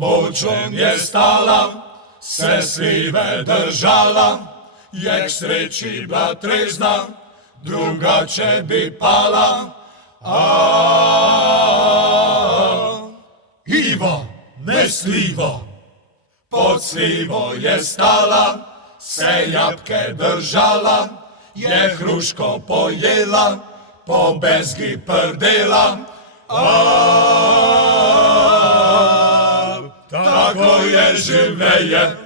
pod bočom je stala, se slive držala, je k sreči bila trezna, drugače bi pala. Ivo, ne slivo, pod slivo je stala, se jabke držala, je hruško pojela, po bezgi prdela. Tako je živeje,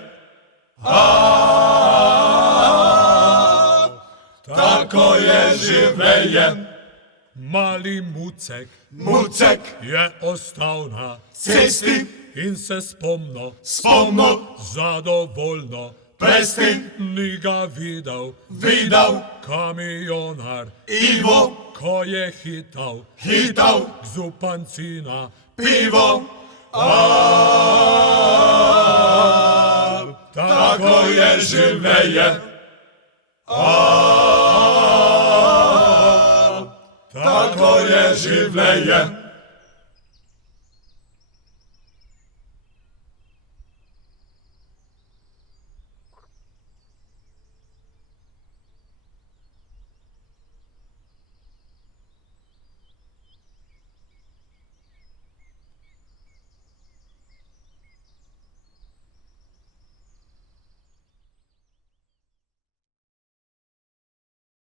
tako je živeje. Mali Mucek Je ostal na cesti, in se spomnil zadovoljno, presti, ni ga videl kamionar, Ivo, ko je hital hital, k zupanci na pivo. Tako je živeje, tako je življenje.